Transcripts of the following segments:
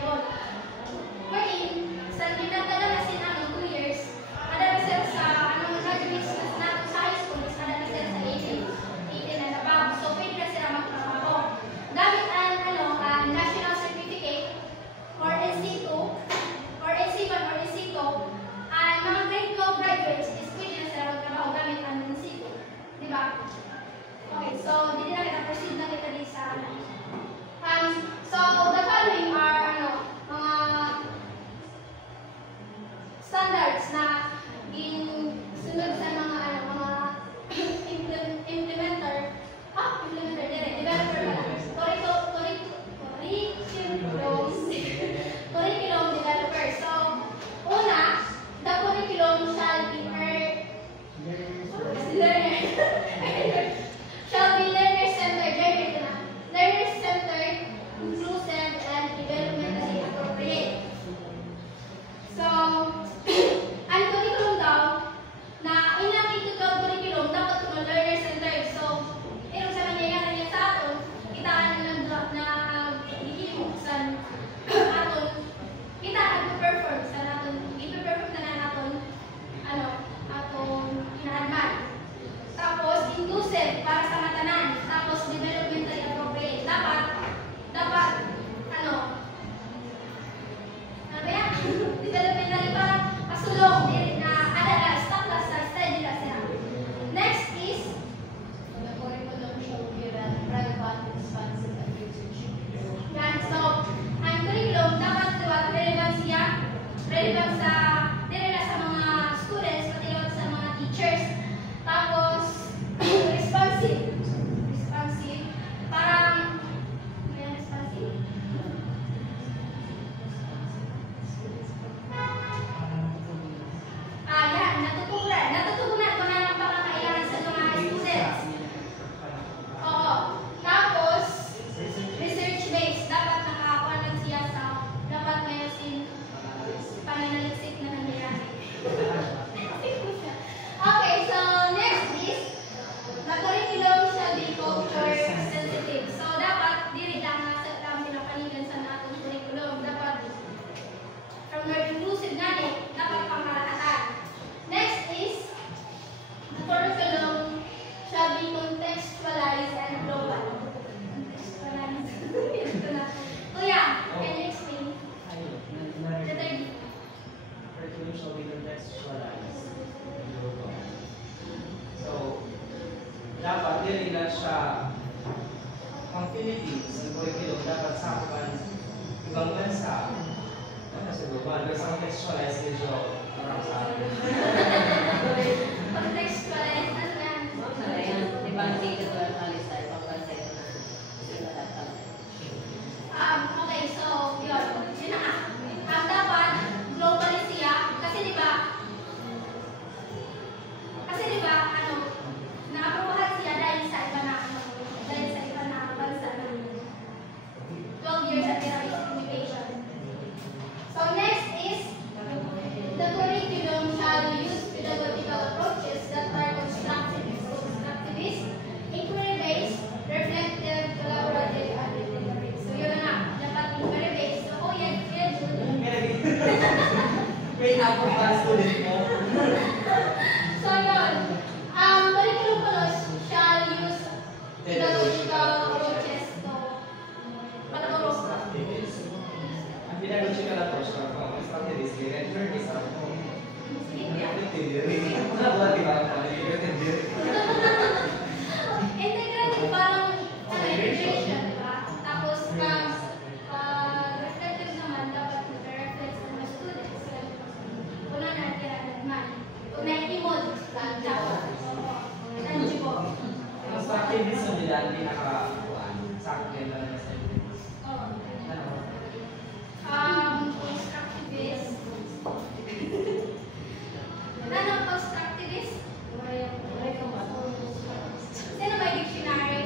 variable. Wherein, sa ginagalasin namin 2 years, kada result sa graduates natin sa high school is kada result sa 18 and above. So, pwede na sila magtrabaho. Gamit ang national certificate or NC2 or NC1 or NC2, ang mga grade 12 graduates is pwede na sila magtrabaho gamit ang NC2. Diba? Okay, so, hindi na kita proceed na kita din sa so, the following are mga standards na sunod sa mga implementer, developer pala. Curriculum developer. So, una, the curriculum shall be learner-centered, learner-centered, inclusive, and developmentally appropriate. So, ang curriculum daw, na inapitutog curriculum, dapat kung learner-centered. So, sa nangyayari niya sa aton, kitaan na hihimuksan aton, kita nag-perform sa naton, i-perform na naton, aton inaadman. Tapos, inclusive, para sa matanan. Tapos, developmentally appropriate. Dapat, developmentally para pasulong, na adalas, tapos sa study na siya. Next is, The curriculum shall be relevant, responsive, and future-proof. yan. So, ang curriculum, dapat relevant siya, relevant sa mga students, pati sa mga teachers. Tapos, responsive. Parang, responsive. Yan, natutugunan ko na ng pangangailangan sa mga students. Oo. Tapos, research-based. Dapat nakakakuha lang siya sa, dapat ngayon pananaliksik na nangyayari. Okay, so next is, the curriculum shall be culture sensitive. So, dapat, diri lang sa pinapanigan sa natong curriculum. Dapat, from word inclusive gani, dapat pangkalahatan. Next is, the curriculum shall be contextualized and global. Contextualized. Kuya, can you explain? The third. Curriculum shall be contextualized. So, dapat din lang siya ang Philippines, ang curriculum dapat sakupan ibang bansa. Kasi global, pero sa contextualized medyo parang sa atin. Contextualized, ano yan? Di ba, hindi ka doon analisa, ibang bansa ito na sila dapat. Okay, so, yun na nga. Dapat, global siya, kasi di ba, naaprobahan siya dahil sa iba na bansa na 12 years at education. So, next is, the curriculum shall use pedagogical approaches that are constructivist, inquiry-based, reflective, collaborative, and deliberate. So, yun na nga, dapat inquiry-based. So, yan. May ako pa student mo. So, yun. Curriculum shall use pedagogical approaches to patulong. Ang pedagogical approach ko, strategist, learning sa ako. Buat di ba? Integrative parang integration, diba? Tapos, reflective naman, dapat nag-reflect sa mga students. Una na naman. Kung naikimod, dapat. Tangible. Ang strategist na nila, hindi nakakuhaan. Sa akin lang na sa Constructivist. Ano constructivist? Sino may dictionary?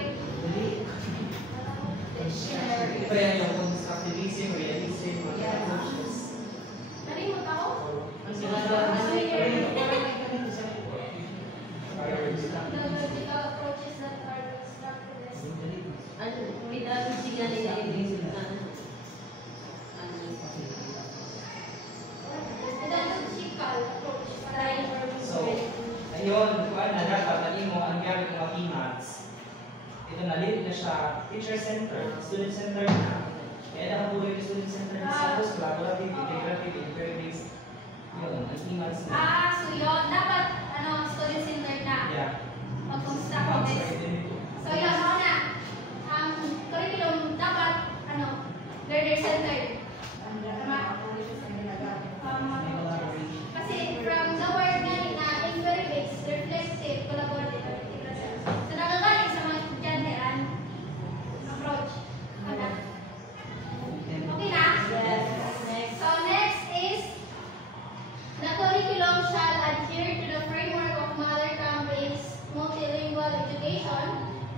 nalili na siya teacher-centered, student-centered na. Kaya nakatuloy yung student-centered tapos collaborative, integrative, interface. Yun, ang imas na. So yun, dapat student-centered na. Yeah. Pag-kumusta ko guys. So yun, ako na. Ang curriculum dapat, learner-centered. Tama? Kasi from the word nga na inquiry-based, reflexive, collaborative, integration. So nakagaling sa mga estudyante ang approach. Okay na? Yes. Next. So next is, the curriculum shall adhere to the framework of mother tongue-based multilingual education,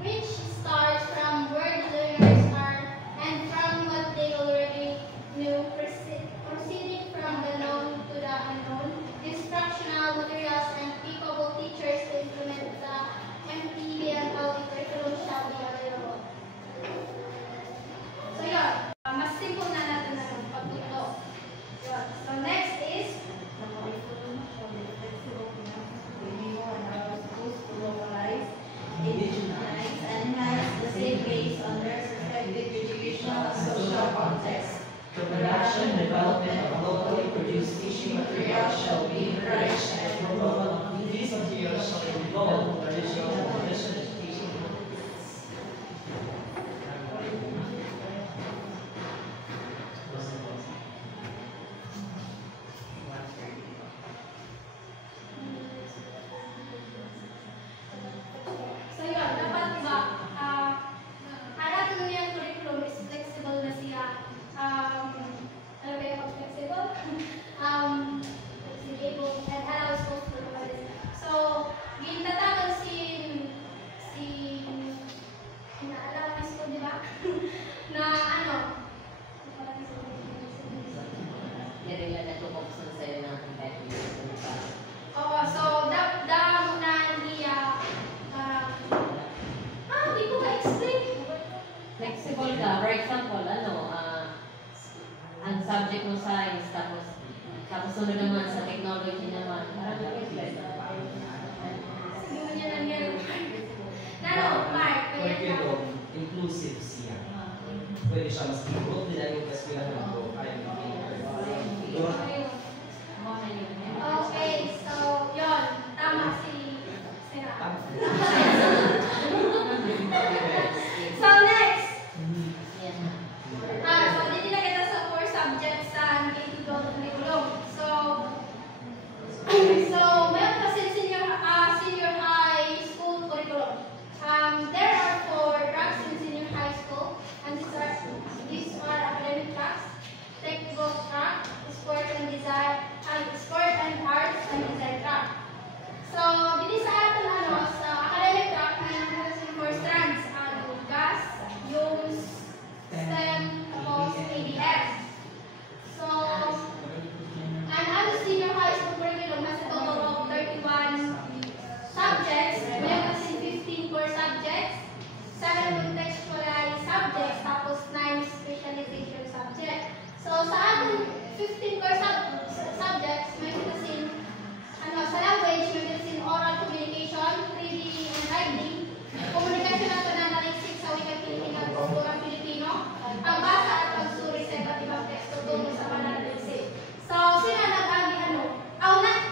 which starts from where the learners are and from what they already knew, proceeding from the known to the unknown, instructional materials and capable teachers to implement the MPD and how the curriculum shall be available. So yun, mas simple na natin na pagtuto. Yun. So next is, Enhance the same based on their respective educational and social context. The production and development of locally produced teaching materials shall be encouraged and promoted. These materials shall involve traditional and traditional education. so yun, dapat diba, alam mo yung curriculum is flexible na siya. Ano ba yung flexible? Flexible and allows both for the So, gintatawag inaalam na school, di ba? na Yan nila natutuksan sa'yo ng competitive pa. Oo, so, damo na niya, hindi ko ka-explain. Flexible ka. For example, ang subject mo science, tapos sunod naman sa technology naman. Parang flexible. Sige mo niya nangyari. Mark, Curriculum, inclusive siya. Pwede siya mas involved nila yung kaswilan ng go. Okay, so, yun. Tama si Sarah. So, next. Yan. So, dito na kita sa 4 subjects sa K-12 curriculum. So, meron kasi senior high school curriculum. There are 4 tracks in senior high school, and these are academic tracks, technical track, sport and arts and design track. So, dito sa atin sa academic track, may 4 strands, gas, use, STEM, tapos ADS. So, ang senior high school curriculum has a total of 31 subjects. Mayroon kasi 15 core subjects, 7 contextualized subjects, tapos 9 specialization subjects. So, sa ating 15 core subjects, may kasi sa language, may kasi oral communication, reading and writing, communication at analytics sa wikang Pilipino at kulturang Pilipino, pagbasa at pagsuri sa iba't ibang teksto tungo sa pananalisis. So, sino nag-agi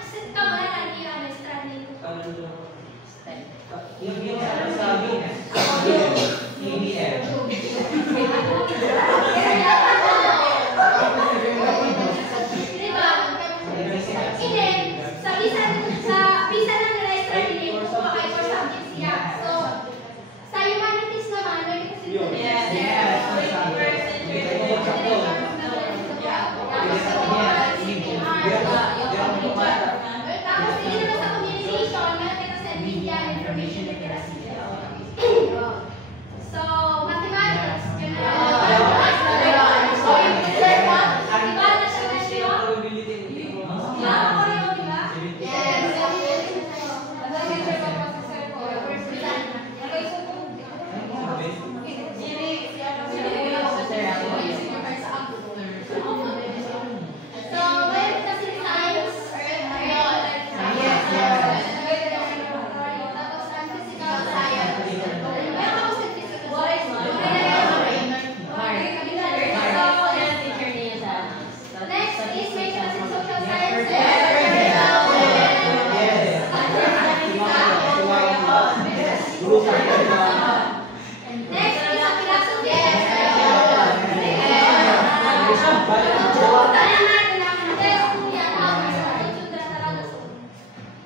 sit ka mo na nag-iyan stranding. Yung sa ABM. Diba? Hindi, sa visa ng nila stranding, kung makay 4 subjects siya. So, sa yung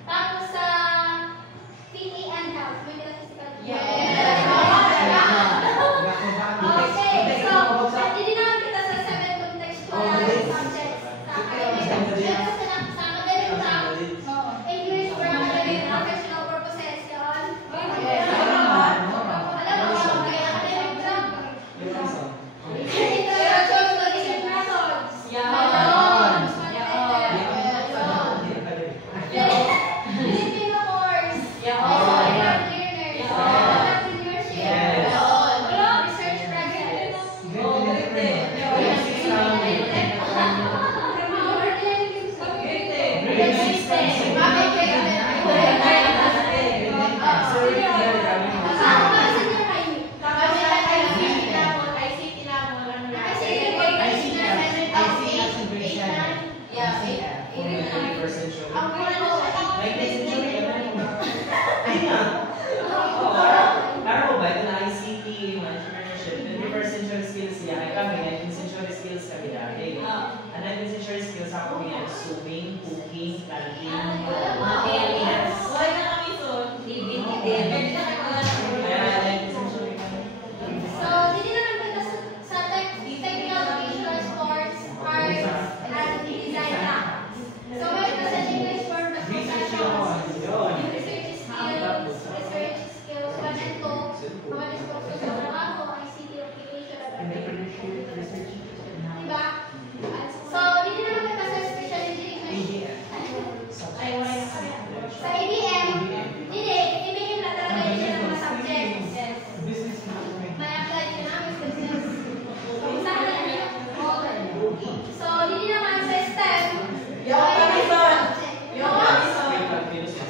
Tapos sa PE and health, may physical Okay, so, hindi naman kita sa 7 contextual subjects sa academic. Pero sa academic lang, English for academic professional purposes, yun. Alam mo, may academic job. Introduction to research methods. Filipino course. Learners. Entrepreneurship. Research projects. Laro ba? Ito na ICT, entrepreneurship, 21st century skills niya. Ay kami, 19th century skills kami dati. Ang 19th century skills ako niya, swimming, cooking, planting. Kaya 19th century kami. So, hindi naman kita sa technical, visual, sports, arts, and design lang. So, may kita sa English for the professionals. Research skills, 1 and 2. Mga discussions sa trabaho, ICT application, at entrepreneurship. Diba? So, hindi naman kita sa special education. Sa ABM, hindi na talaga yun siya ng mga subjects. May apply ka namin business. So, saan na yun? So, hindi naman sa STEM. Yun!